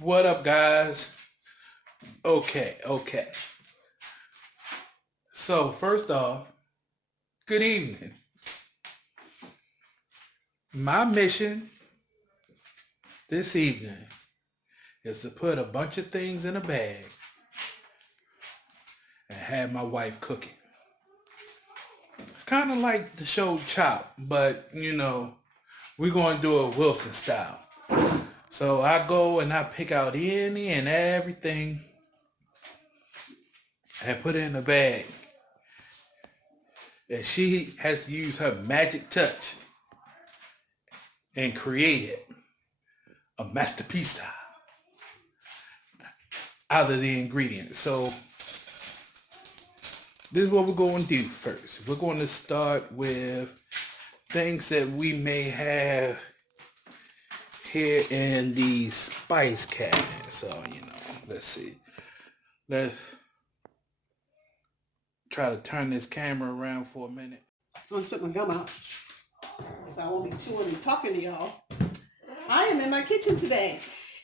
What up, guys? Okay. So, first off, good evening. My mission this evening is to put a bunch of things in a bag and have my wife cooking. It's kind of like the show Chop, but we're going to do it Wilson style. So, I go and I pick out any and everything and put it in a bag. And she has to use her magic touch and create it a masterpiece out of the ingredients. So this is what we're going to do first. We're going to start with things that we may have here in the spice cabinet. So, let's see. Let's try to turn this camera around for a minute. I'm gonna spit my gum out so I won't be chewing and talking to y'all. I am in my kitchen today.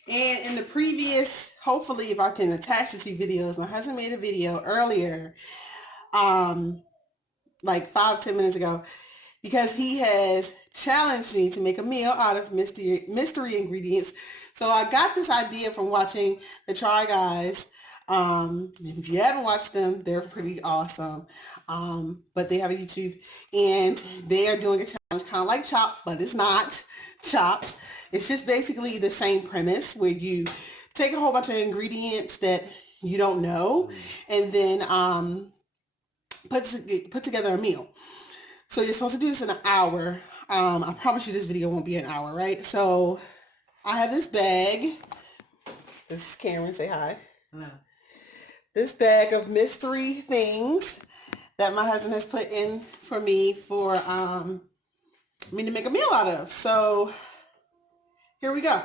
And in the previous, hopefully if I can attach the two videos, my husband made a video earlier, like 5-10 minutes ago, because he has challenged me to make a meal out of mystery ingredients. So I got this idea from watching the Try Guys. If you haven't watched them, they're pretty awesome. But they have a YouTube and they are doing a challenge kind of like Chopped, but it's not Chopped. It's just basically the same premise where you take a whole bunch of ingredients that you don't know and then put together a meal. So you're supposed to do this in an hour. I promise you this video won't be an hour, right? So I have this bag. This is Cameron, say hi. Hello. This bag of mystery things that my husband has put in for me for me to make a meal out of. So here we go.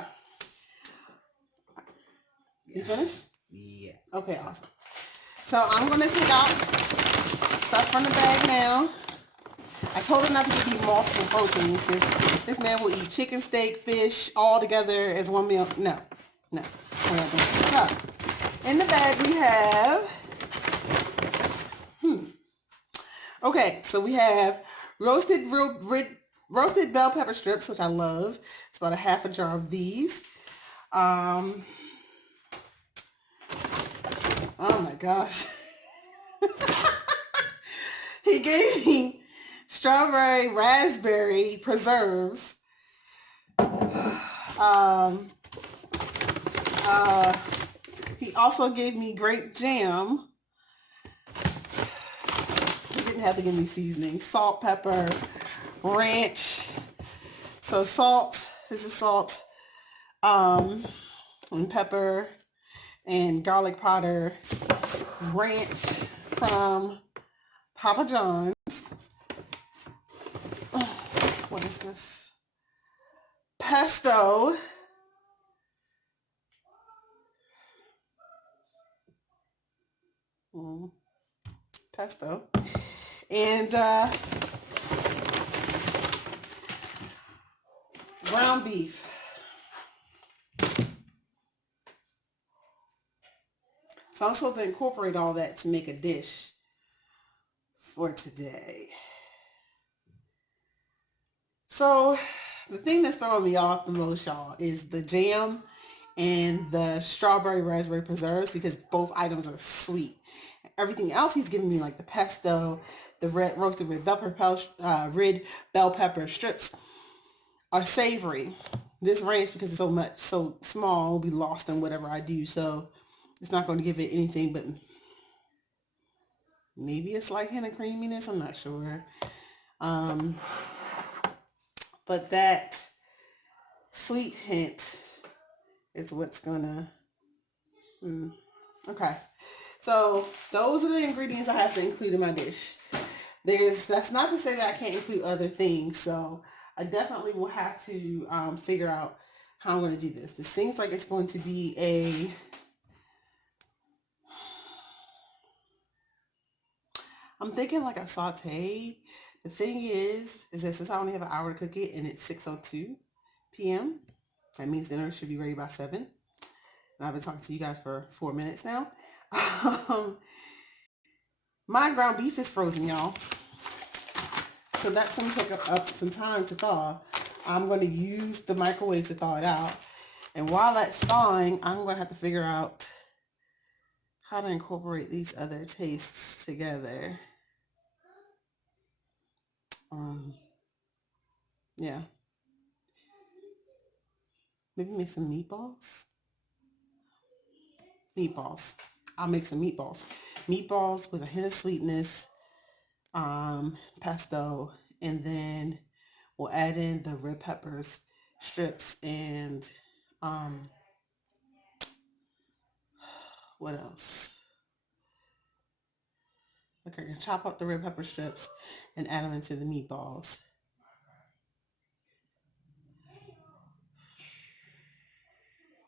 You finished? Yeah. Okay, awesome. So I'm going to take out stuff from the bag now. I told him not to give me multiple proteins because this man will eat chicken, steak, fish all together as one meal. No. We're not going to do that. In the bag we have, okay, so we have roasted bell pepper strips, which I love. It's about a half a jar of these. Oh my gosh. He gave me strawberry raspberry preserves. He also gave me grape jam. He didn't have to give me seasoning. Salt, pepper, ranch. So salt, this is salt, and pepper, and garlic powder, ranch from Papa John's. What is this? Pesto. Pesto. And ground beef. So I'm supposed to incorporate all that to make a dish for today. So the thing that's throwing me off the most, y'all, is the jam and the strawberry raspberry preserves because both items are sweet. Everything else he's giving me, like the pesto, the roasted red bell pepper strips, are savory. This ranch, because it's so small, will be lost in whatever I do. So it's not going to give it anything but maybe a slight hint of creaminess. I'm not sure. But that sweet hint is what's gonna. Okay. So those are the ingredients I have to include in my dish. That's not to say that I can't include other things. So I definitely will have to figure out how I'm going to do this. This seems like it's going to be I'm thinking like a saute. The thing is that since I only have an hour to cook it and it's 6:02 p.m., that means dinner should be ready by 7. And I've been talking to you guys for 4 minutes now. My ground beef is frozen, y'all. So that's going to take up some time to thaw. I'm going to use the microwave to thaw it out. And while that's thawing, I'm going to have to figure out how to incorporate these other tastes together. Yeah. Maybe make some meatballs. I'll make some meatballs. Meatballs with a hint of sweetness, pesto, and then we'll add in the red peppers, strips, and what else? Okay, I can chop up the red pepper strips and add them into the meatballs.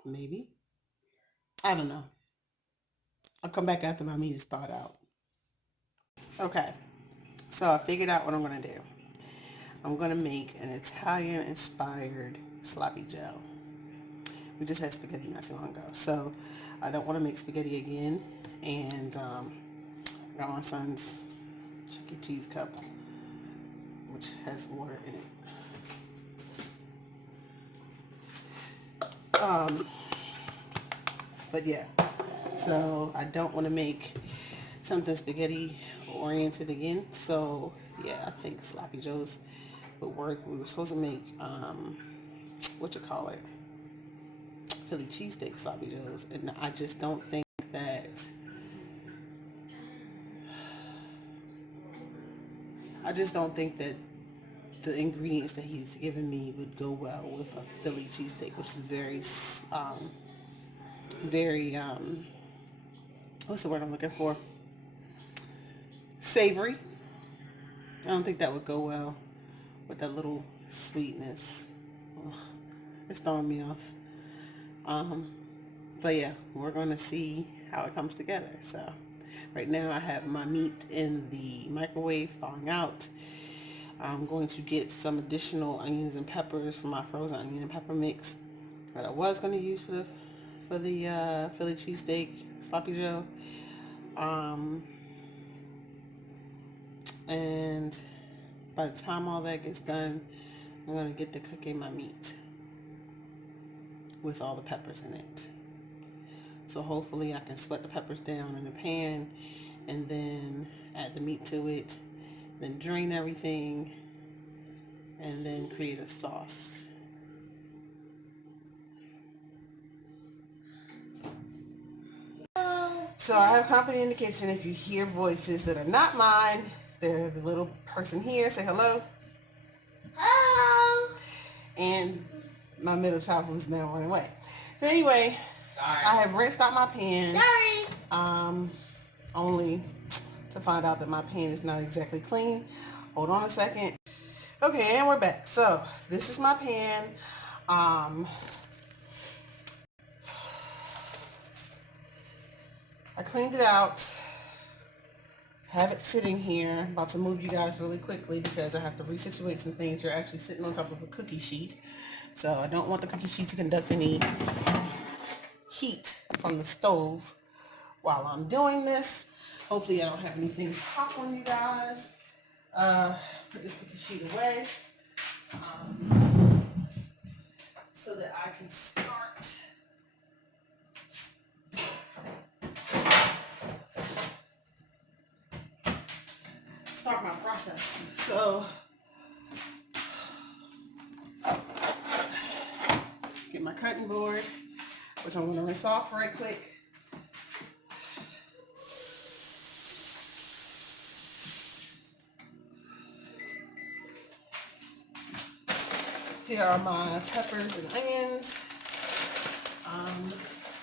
Maybe. I don't know. I'll come back after my meat is thawed out. Okay, so I figured out what I'm going to do. I'm going to make an Italian-inspired sloppy joe. We just had spaghetti not too long ago, so I don't want to make spaghetti again. And I got my son's Chuck E. Cheese cup, which has water in it. But yeah, so I don't want to make something spaghetti oriented again. So yeah, I think sloppy joes would work. We were supposed to make Philly cheesesteak sloppy joes, and I just don't think that the ingredients that he's given me would go well with a Philly cheesesteak, which is very what's the word I'm looking for? Savory. I don't think that would go well with that little sweetness. Ugh, it's throwing me off. But yeah, we're going to see how it comes together. So right now I have my meat in the microwave thawing out. I'm going to get some additional onions and peppers for my frozen onion and pepper mix that I was going to use for the Philly cheesesteak sloppy joe. And by the time all that gets done, I'm going to get to cooking my meat with all the peppers in it. So hopefully I can sweat the peppers down in the pan and then add the meat to it, then drain everything, and then create a sauce. So I have company in the kitchen. If you hear voices that are not mine, they're the little person here. Say hello. Hello. And my middle child who's now running away. So anyway, sorry. I have rinsed out my pan. Sorry. Only to find out that my pan is not exactly clean. Hold on a second. Okay, and we're back. So this is my pan. I cleaned it out. Have it sitting here. I'm about to move you guys really quickly because I have to resituate some things. You're actually sitting on top of a cookie sheet. So I don't want the cookie sheet to conduct any heat from the stove while I'm doing this. Hopefully I don't have anything pop on you guys. Put this cookie sheet away so that I can start my process. So get my cutting board, which I'm going to rinse off right quick. Here are my peppers and onions.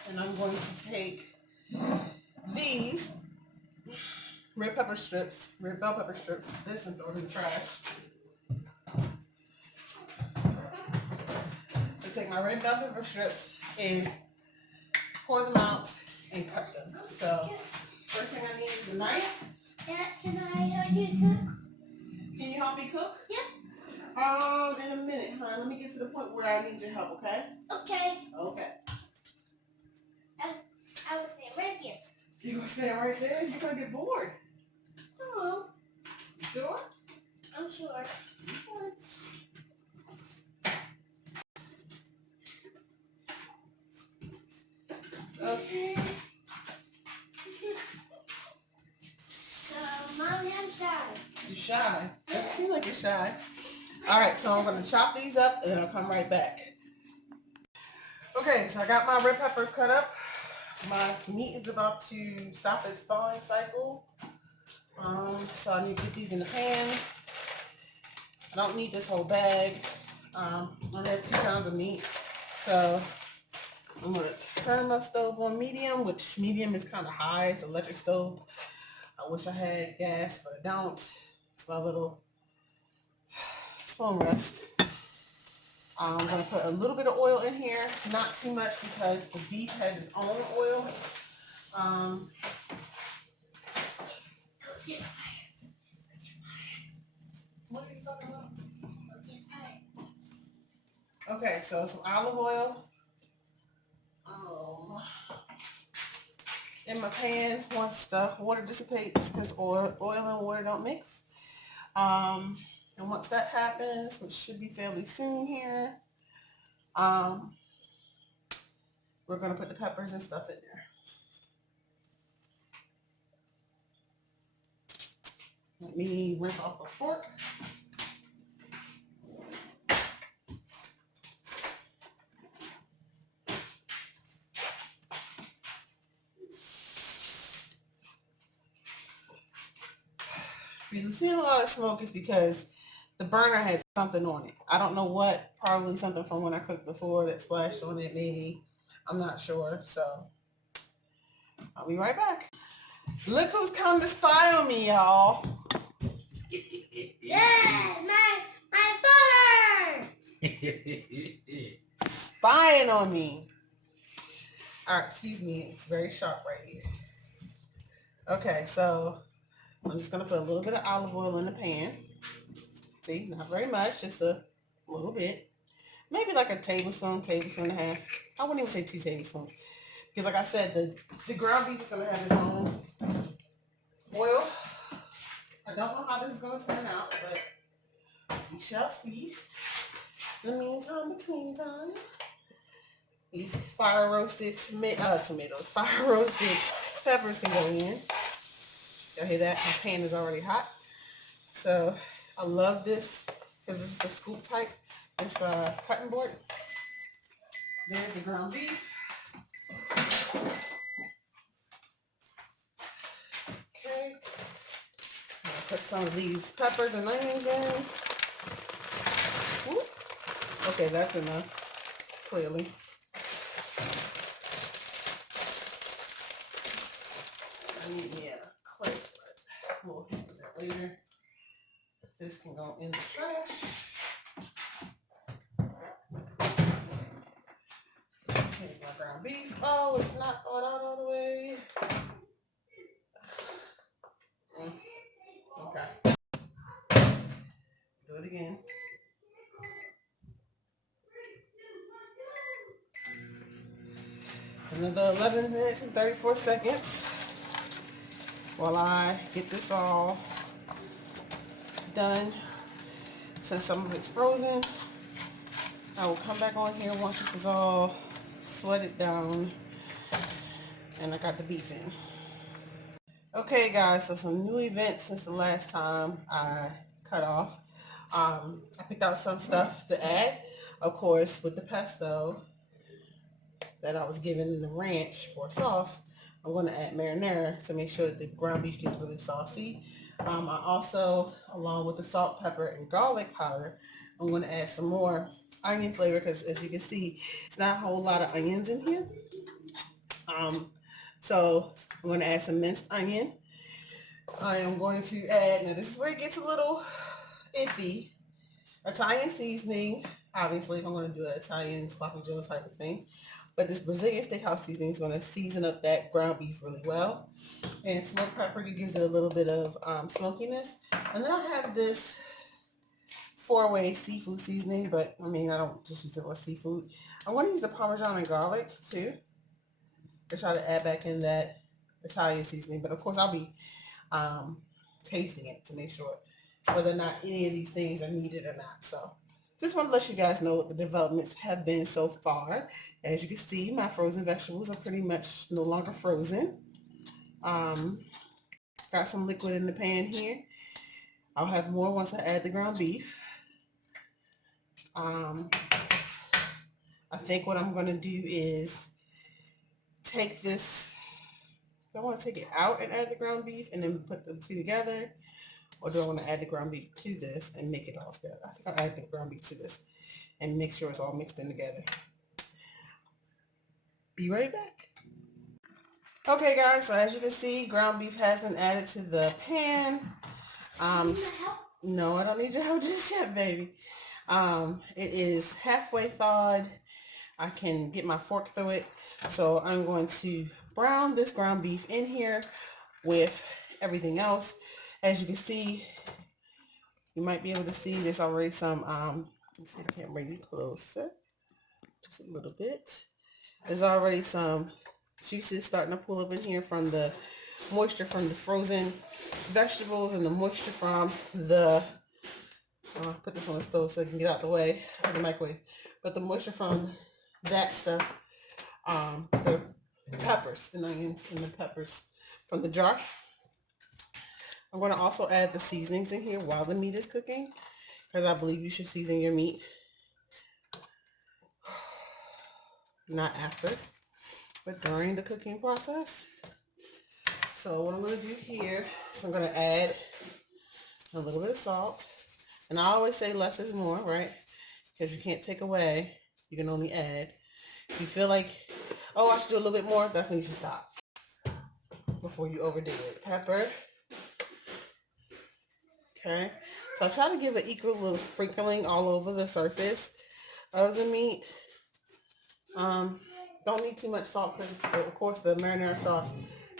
And I'm going to take these red bell pepper strips, this, and throw it in the trash. So take my red bell pepper strips and pour them out and cut them. So first thing I need is a knife. Can I help you cook? Can you help me cook? Yep. In a minute, hon. Let me get to the point where I need your help, okay? Okay. Okay. You gonna stand right there? You're gonna get bored. Oh, You sure? I'm sure. Okay. Mommy, I'm shy. You shy. Doesn't seem like you're shy. All right, so I'm gonna chop these up and then I'll come right back. Okay, so I got my red peppers cut up. My meat is about to stop its thawing cycle. So I need to get these in the pan. I don't need this whole bag. I only have 2 pounds of meat. So I'm gonna turn my stove on medium, which medium is kind of high. It's an electric stove. I wish I had gas, but I don't. It's my little spoon rest. I'm gonna put a little bit of oil in here, not too much because the beef has its own oil. Go get fire. What are you talking about? Go get fire. Okay, so some olive oil in my pan once the water dissipates, because oil and water don't mix. And once that happens, which should be fairly soon here, we're gonna put the peppers and stuff in there. Let me rinse off the fork. If you're seeing a lot of smoke, it's because the burner had something on it. I don't know what, probably something from when I cooked before that splashed on it, maybe. I'm not sure, so I'll be right back. Look who's come to spy on me, y'all. Yeah, my butter. Spying on me. All right, excuse me, it's very sharp right here. Okay, so I'm just gonna put a little bit of olive oil in the pan. See, not very much, just a little bit. Maybe like a tablespoon and a half. I wouldn't even say 2 tablespoons. Because like I said, the ground beef is gonna have its own oil. I don't know how this is gonna turn out, but we shall see. In the meantime, between time, these fire roasted tomatoes, fire roasted peppers can go in. Y'all hear that? My pan is already hot. So I love this because this is the scoop type. This cutting board. There's the ground beef. Okay. I'll put some of these peppers and onions in. Whoop. Okay, that's enough, clearly. I need me a clay, but we'll handle that later. This can go in the trash. Here's my ground beef. Oh, it's not thawed out all the way. Okay. Do it again. Another 11 minutes and 34 seconds while I get this all done. Since some of it's frozen, I will come back on here once this is all sweated down and I got the beef in. Okay guys, so some new events since the last time I cut off. I picked out some stuff to add, of course, with the pesto that I was given in the ranch for sauce. I'm going to add marinara to make sure that the ground beef gets really saucy. I also, along with the salt, pepper, and garlic powder, I'm going to add some more onion flavor because, as you can see, it's not a whole lot of onions in here. So I'm going to add some minced onion. I am going to add, now this is where it gets a little iffy, Italian seasoning. Obviously, if I'm going to do an Italian sloppy joe type of thing. But this Brazilian steakhouse seasoning is going to season up that ground beef really well. And smoked paprika gives it a little bit of smokiness. And then I have this 4-way seafood seasoning, but I mean, I don't just use it for seafood. I want to use the Parmesan and garlic too. To try to add back in that Italian seasoning, but of course I'll be tasting it to make sure whether or not any of these things are needed or not. So just want to let you guys know what the developments have been so far. As you can see, my frozen vegetables are pretty much no longer frozen. Got some liquid in the pan here. I'll have more once I add the ground beef. I think what I'm going to do is take this, do I want to take it out and add the ground beef and then put the two together? Or do I want to add the ground beef to this and make it all together? I think I'll add the ground beef to this and make sure it's all mixed in together. Be right back. Okay guys, so as you can see, ground beef has been added to the pan. No, I don't need your help just yet, baby. It is halfway thawed. I can get my fork through it. So I'm going to brown this ground beef in here with everything else. As you can see, you might be able to see there's already some, let's see if I can bring you closer. Just a little bit. There's already some juices starting to pull up in here from the moisture from the frozen vegetables and the moisture from the, put this on the stove so it can get out the way of the microwave. But the moisture from that stuff, the peppers and onions and the peppers from the jar. I'm going to also add the seasonings in here while the meat is cooking, because I believe you should season your meat, not after, but during the cooking process. So what I'm going to do here is I'm going to add a little bit of salt. And I always say less is more, right? Because you can't take away. You can only add. If you feel like, oh, I should do a little bit more, that's when you should stop before you overdo it. Pepper. Okay. So I try to give an equal little sprinkling all over the surface of the meat. Don't need too much salt because, of course, the marinara sauce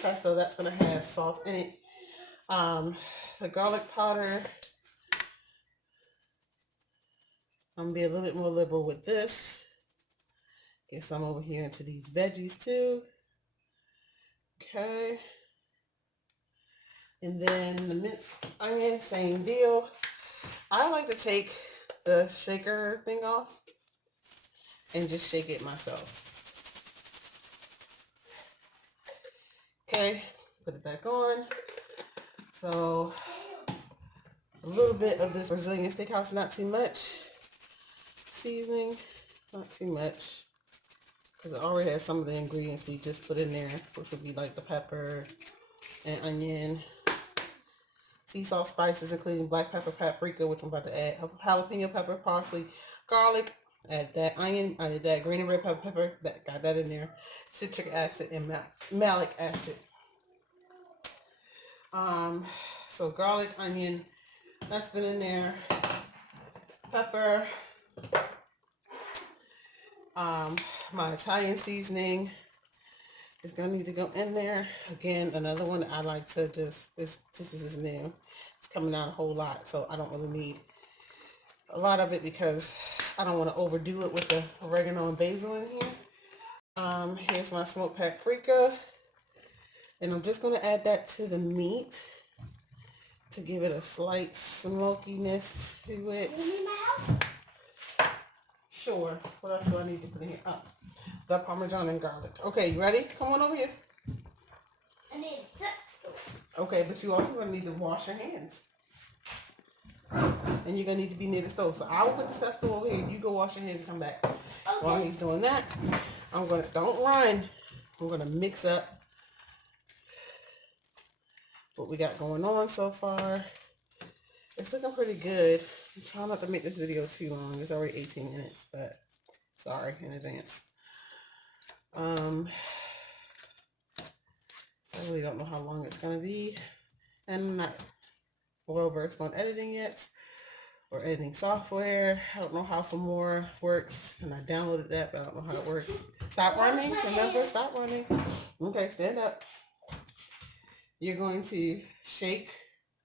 pesto, that's going to have salt in it. The garlic powder, I'm going to be a little bit more liberal with this. Get some over here into these veggies too. Okay. And then the minced onion, same deal. I like to take the shaker thing off and just shake it myself. Okay, put it back on. So a little bit of this Brazilian steakhouse, not too much seasoning, not too much, because it already has some of the ingredients we just put in there, which would be like the pepper and onion, sea salt, spices, including black pepper, paprika, which I'm about to add, jalapeno pepper, parsley, garlic, add that onion, added that green and red pepper, got that in there, citric acid and malic acid. So garlic, onion, that's been in there, pepper, my Italian seasoning is gonna need to go in there. Again, another one I like to just, this is new. It's coming out a whole lot, so I don't really need a lot of it because I don't want to overdo it with the oregano and basil in here. Here's my smoked paprika, and I'm just gonna add that to the meat to give it a slight smokiness to it. You need my help? Sure. What else do I need to put in here? Oh, the Parmesan and garlic. Okay, you ready? Come on over here. I need a set. Okay, but you also gonna need to wash your hands. And you're gonna need to be near the stove. So I will put the stuff stool over here. You go wash your hands and come back. Okay. While he's doing that, don't run. I'm gonna mix up what we got going on so far. It's looking pretty good. I'm trying not to make this video too long. It's already 18 minutes, but sorry in advance. I really don't know how long it's gonna be, and I'm not well versed on editing yet, or editing software. I don't know how Filmora works, and I downloaded that, but I don't know how it works. Stop running, remember, stop running. Okay, stand up. You're going to shake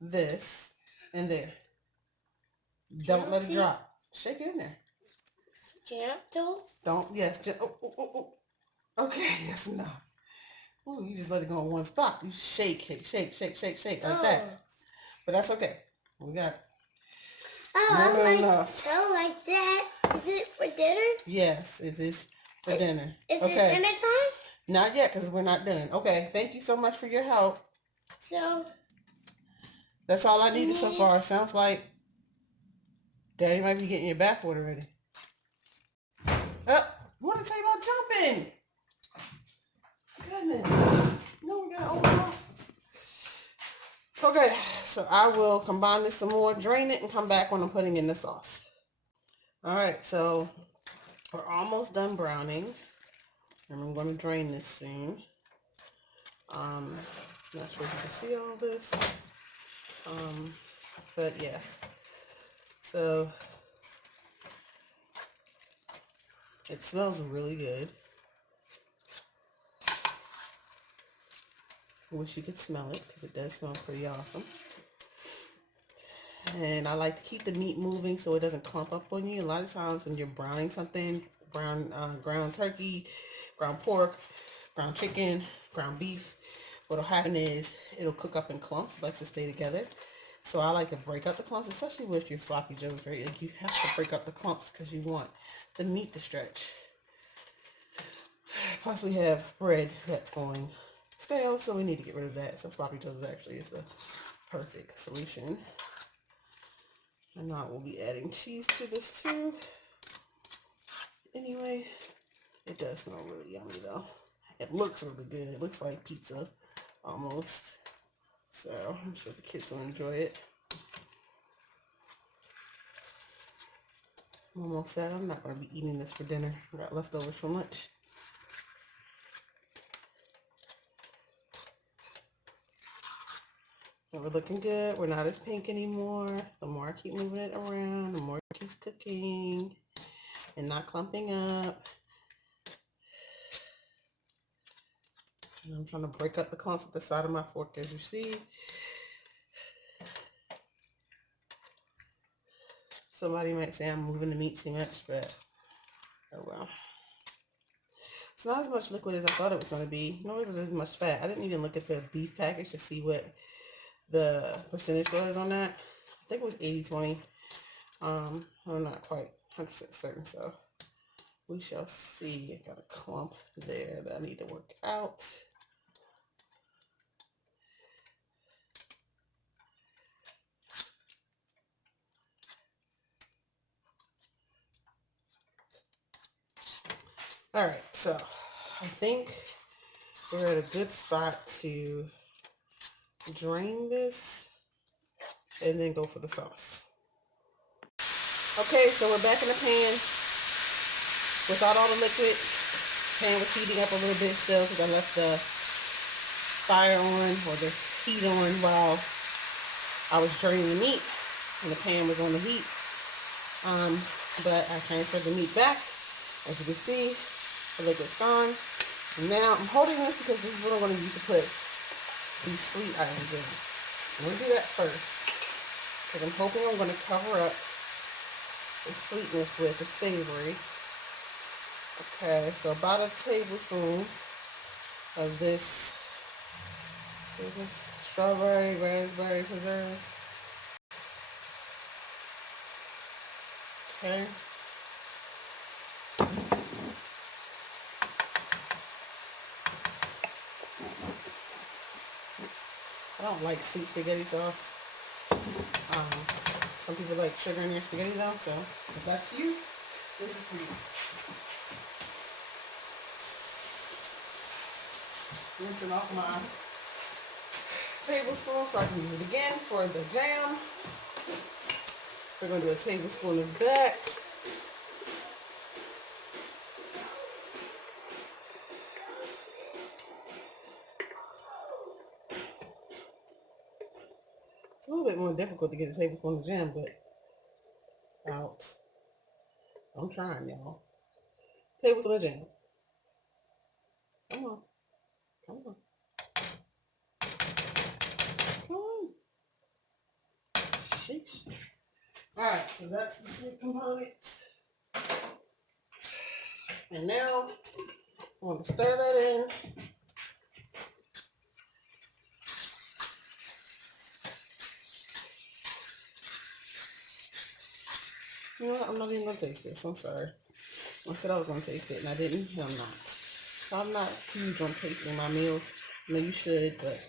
this in there. Don't let it drop. Shake it in there. Gentle. Don't, yes, just, okay, that's enough. Ooh, you just let it go in one spot. You shake like that. But that's okay. We got more than enough. So like that. Is it for dinner? Yes, it is for dinner. Is Okay. it dinner time? Not yet, because we're not done. Okay, thank you so much for your help. So That's all I needed so far. Sounds like Daddy might be getting your bathwater ready. What did I say about jumping? Goodness. No, we're gonna open off. Okay, so I will combine this some more, drain it, and come back when I'm putting in the sauce. All right, so we're almost done browning. And I'm going to drain this soon. Not sure if you can see all this. But yeah. So it smells really good. I wish you could smell it because it does smell pretty awesome. And I like to keep the meat moving so it doesn't clump up on you. A lot of times when you're browning something, ground turkey, ground pork, ground chicken, ground beef, what'll happen is it'll cook up in clumps. It likes to stay together. So I like to break up the clumps, especially with your sloppy joes, right? Like you have to break up the clumps because you want the meat to stretch. Plus we have bread that's going stale, so we need to get rid of that. So sloppy joes actually is the perfect solution. And now we'll be adding cheese to this too. Anyway, it does smell really yummy though. It looks really good. It looks like pizza almost. So I'm sure the kids will enjoy it. I'm almost sad. I'm not going to be eating this for dinner. I got leftovers from lunch. But we're looking good. We're not as pink anymore. The more I keep moving it around, the more it keeps cooking and not clumping up. And I'm trying to break up the clumps with the side of my fork, as you see. Somebody might say I'm moving the meat too much, but oh well. It's not as much liquid as I thought it was going to be. Nor is it as much fat. I didn't even look at the beef package to see what the percentage was on that. I think it was 80-20. I'm not quite 100% certain, so we shall see. I got a clump there that I need to work out. All right, so I think we're at a good spot to drain this and then go for the sauce. Okay, so we're back in the pan without all the liquid. Pan was heating up a little bit still because I left the fire on or the heat on while I was draining the meat and the pan was on the heat. But I transferred the meat back. As you can see, the liquid's gone. And now I'm holding this because this is what I'm going to use to put these sweet items in. I'm going to do that first because I'm hoping I'm going to cover up the sweetness with the savory. Okay, so about a tablespoon of this. Is this strawberry raspberry preserves? Okay. I don't like sweet spaghetti sauce. Some people like sugar in their spaghetti though, so if that's you, this is for you. Rinsing off my tablespoon so I can use it again for the jam. We're going to do a tablespoon of that. It's a little bit more difficult to get a tablespoon of jam, but out. I'm trying, y'all. Tablespoon of jam. Come on. Come on. Come on. Sheesh. Alright, so that's the sweet component. And now I'm going to stir that in. You know what? I'm not even gonna taste this. I'm sorry. I said I was gonna taste it and I didn't. I'm not. So I'm not huge on tasting my meals. I know you should, but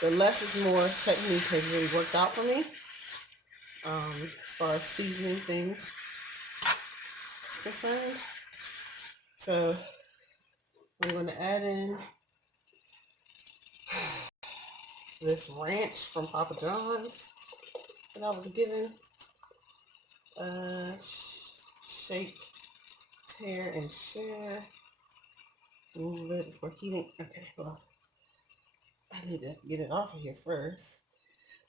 the less is more technique has really worked out for me. As far as seasoning things is concerned. So I'm going to add in this ranch from Papa John's that I was given. Shake, tear, and share. Move it before heating. Okay, well, I need to get it off of here first.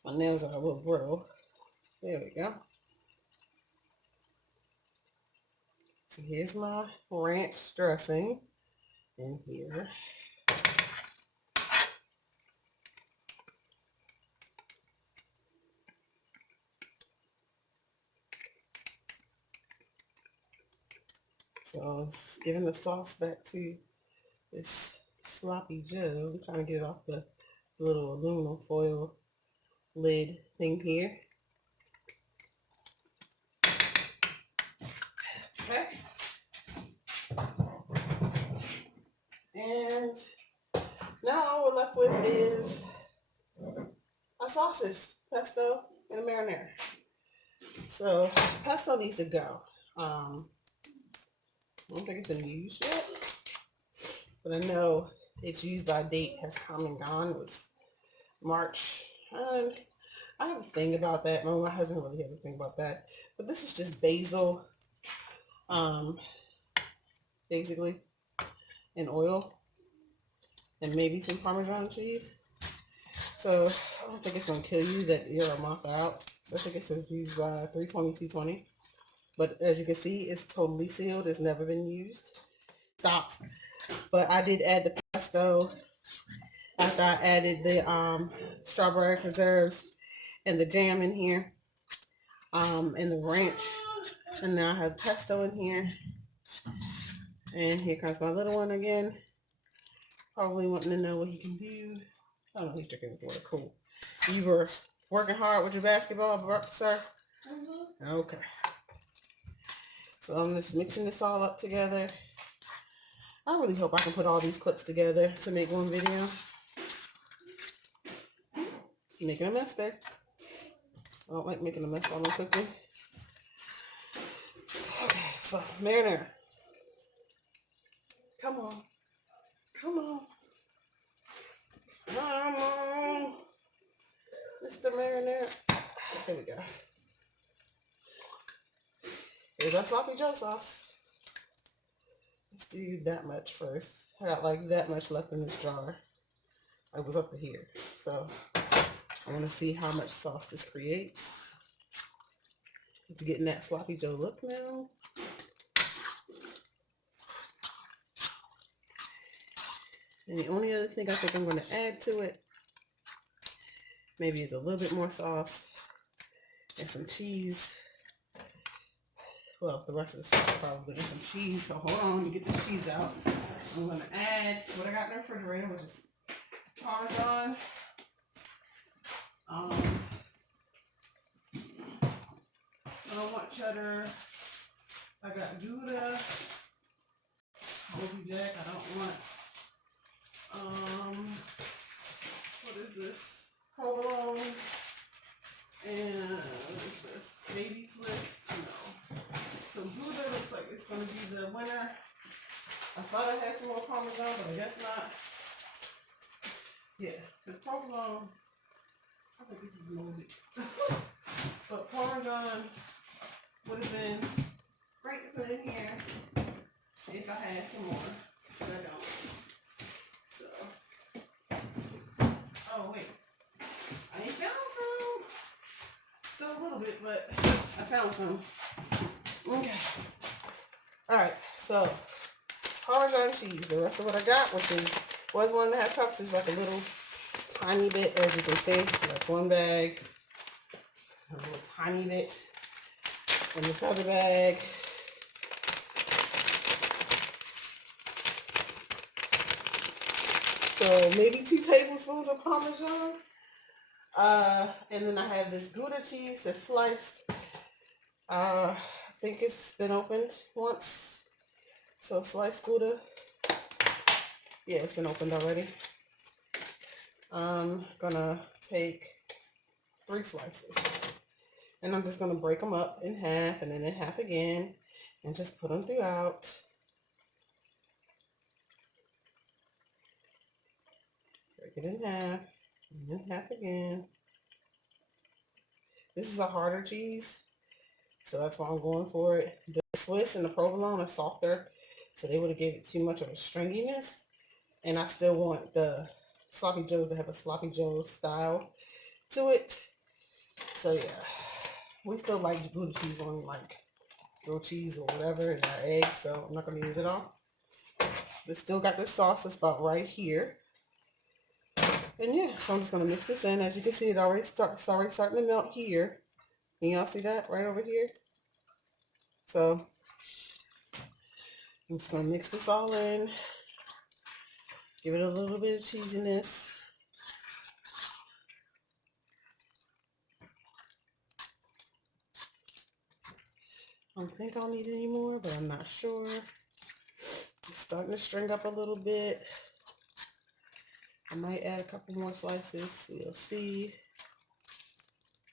My nails are a little brittle. There we go. So here's my ranch dressing in here. So it's giving the sauce back to this sloppy Joe. I'm trying to get it off the little aluminum foil lid thing here. Okay. And now all we're left with is our sauces, pesto and a marinara. So pesto needs to go. I don't think it's been used yet, but I know its used by date has come and gone. It was March, and I have a thing about that. No, my husband really has a thing about that. But this is just basil, basically, and oil, and maybe some Parmesan cheese. So I don't think it's going to kill you that you're a month out. I think it says used by 3/20/2/20. But as you can see, it's totally sealed. It's never been used. Stop. But I did add the pesto after I added the strawberry preserves and the jam in here, and the ranch. And now I have pesto in here. And here comes my little one again. Probably wanting to know what he can do. I don't know, he's drinking his water. Cool. You were working hard with your basketball, sir? Mm-hmm. Okay. So I'm just mixing this all up together. I really hope I can put all these clips together to make one video. Making a mess there. I don't like making a mess while I'm cooking. Okay, so marinara. Come on. Come on. Come on. Mr. Marinara. There we go. Here's our sloppy Joe sauce. Let's do that much first. I got like that much left in this jar. I was up to here. So I want to see how much sauce this creates. It's getting that sloppy Joe look now. And the only other thing I think I'm going to add to it, maybe is a little bit more sauce and some cheese. Well, the rest of the sauce probably, and some cheese. So hold on, let me get this cheese out. I'm going to add what I got in the refrigerator, which is Parmesan. I don't want cheddar. I got Gouda. Moby Jack. I don't want, what is this? Provolone. And what is this? Baby Swiss? No. So Gouda looks like it's going to be the winner. I thought I had some more Parmesan, but I guess not. Yeah, because Provolone, I think this is moldy. But Parmesan would have been great to put in here if I had some more, but I don't. So, oh wait, I ain't found some. Still a little bit, but I found some. Okay. All right, so Parmesan cheese. The rest of what I got, which was 1.5 cups, is like a little tiny bit, as you can see. That's one bag. A little tiny bit in this other bag. So maybe 2 tablespoons of Parmesan. And then I have this Gouda cheese that's sliced. I think it's been opened once. So sliced Gouda. Yeah, it's been opened already. I'm gonna take 3 slices. And I'm just gonna break them up in half and then in half again and just put them throughout. Break it in half and then half again. This is a harder cheese, so that's why I'm going for it. The Swiss and the provolone are softer, so they would have gave it too much of a stringiness. And I still want the sloppy joes to have a sloppy joe style to it. So yeah, we still like Gouda cheese on like grilled cheese or whatever and our eggs, so I'm not gonna use it all. This still got this sauce that's about right here. And yeah, so I'm just gonna mix this in. As you can see, it already starting to melt here. Can y'all see that right over here? So I'm just gonna mix this all in. Give it a little bit of cheesiness. I don't think I'll need any more, but I'm not sure. It's starting to string up a little bit. I might add a couple more slices. We'll see.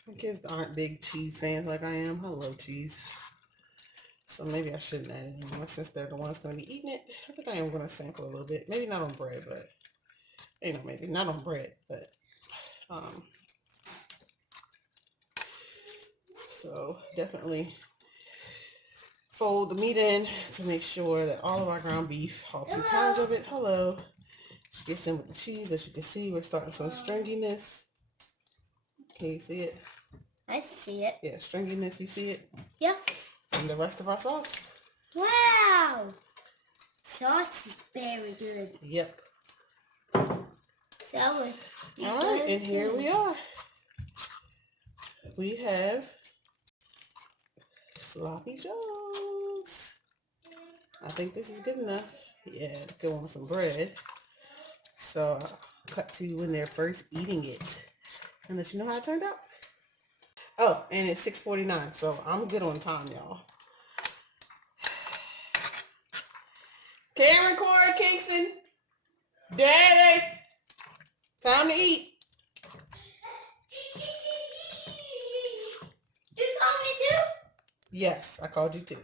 My kids aren't big cheese fans like I am. I love cheese. So maybe I shouldn't add any more since they're the ones going to be eating it. I think I am going to sample a little bit. Maybe not on bread, but, you know, maybe not on bread, but, so definitely fold the meat in to make sure that all of our ground beef, all 2 pounds of it, gets in with the cheese. As you can see, we're starting some stringiness. Can you see it? I see it. Yeah, stringiness, you see it? Yep. And the rest of our sauce. Wow. Sauce is very good. Yep. So all right, and here we are. We have sloppy joes. I think this is good enough. Yeah, to go on some bread. So I'll cut to you when they're first eating it and let you know how it turned out. Oh, and it's 6:49, so I'm good on time, y'all. Cameron, Corey, Kingston, Daddy, time to eat. You call me too? Yes, I called you too.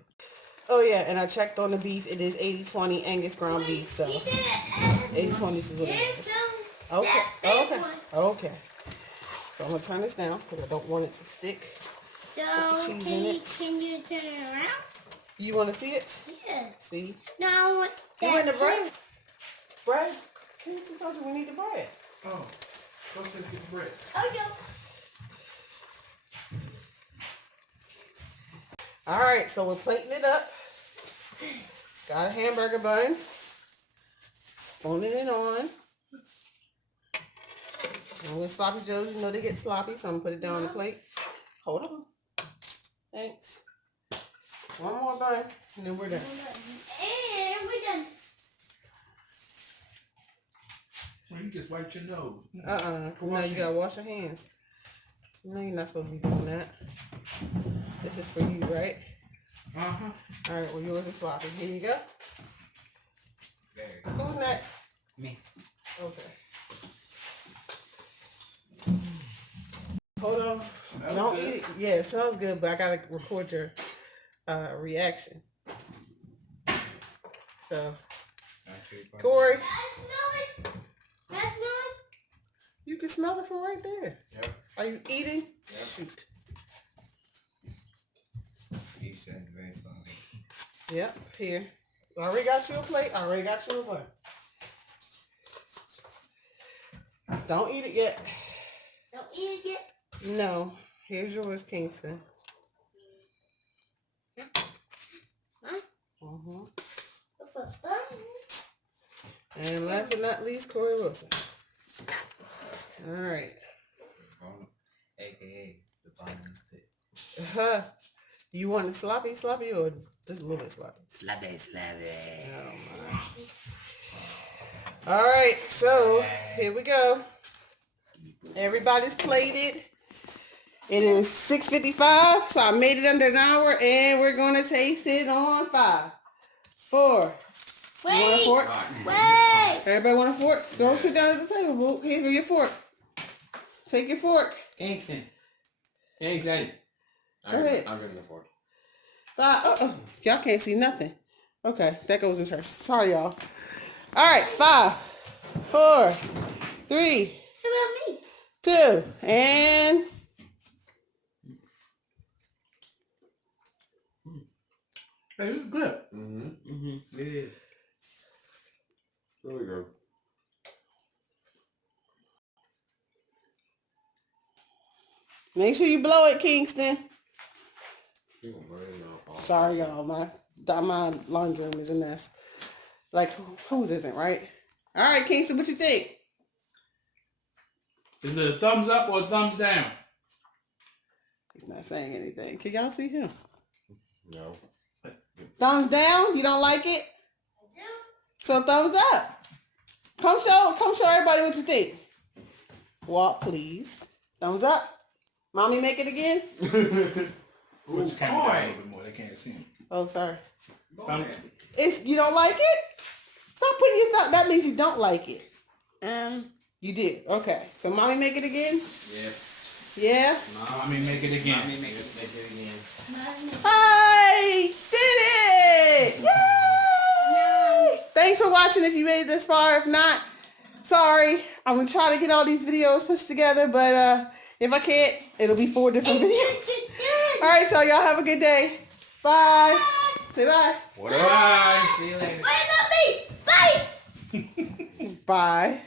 Oh yeah, and I checked on the beef. It is 80-20 Angus ground beef, so 80-20 is what it is. Okay. So I'm gonna turn this down because I don't want it to stick. So can you turn it around? You want to see it? Yeah. See? No, I want that. You want the bread? Bread? Kingston told you we need the bread. Oh, go sit get the bread. Oh, yeah. All right, so we're plating it up. Got a hamburger bun. Spooning it on. And with sloppy joes, you know they get sloppy, so I'm gonna put it down on the plate. Hold on. Thanks. One more bun, and then we're done. And we're done. Well, you just wiped your nose. Now you gotta wash your hands. No, you're not supposed to be doing that. This is for you, right? Uh-huh. All right, well, yours is sloppy. Here you go. There. Who's next? Me. Okay. Hold on. Smells Don't good. eat it. Yeah, it smells good, but I gotta record your reaction. So, Corey, I smell it. I smell it. you can smell it from right there. Yep. Are you eating? Yep. Shoot. You said very slowly. Yep, here. I already got you a plate. I already got you a bun. Don't eat it yet. Don't eat it yet. No. Here's yours, Kingston. Huh? Mm-hmm. For fun. And last but not least, Corey Wilson. All right. AKA the bottomless pit. You want it sloppy or just a little bit sloppy? Sloppy. Oh my. All right, so here we go. Everybody's plated. It is 6:55, so I made it under an hour, and we're gonna taste it on 5, 4. You want a Wait. fork? Wait. Everybody want a fork? Go sit down at the table, boo. Here for your fork. Take your fork. Kingston. Go ahead. I'm drinking the fork. 5. Y'all can't see nothing. Okay, that goes in church. Sorry, y'all. All right, 5, 4, 3, How about me? 2, and Hey, it's good. It is. Really good. make sure you blow it, Kingston. You gonna burn it off all. Sorry, y'all. My laundry room is a mess. Like, whose isn't, right? All right, Kingston, what you think? Is it a thumbs up or a thumbs down? He's not saying anything. Can y'all see him? No. Thumbs down? You don't like it? So thumbs up. Come show everybody what you think. Walk, please. Thumbs up. Mommy, make it again. Which kind of a little bit more. They can't see him. Oh, sorry. Thumb- You don't like it? Stop putting your thumb. That means you don't like it. You did. Okay. So mommy, make it again. Yep. Yeah. Mommy, make it again. Mommy, make it again. I did it! Yay! Thanks for watching if you made it this far. If not, sorry. I'm going to try to get all these videos pushed together, but if I can't, it'll be 4 different videos. All right, y'all. Y'all have a good day. Bye. Say bye. Bye. See you later. Wait, not me. Bye. Bye.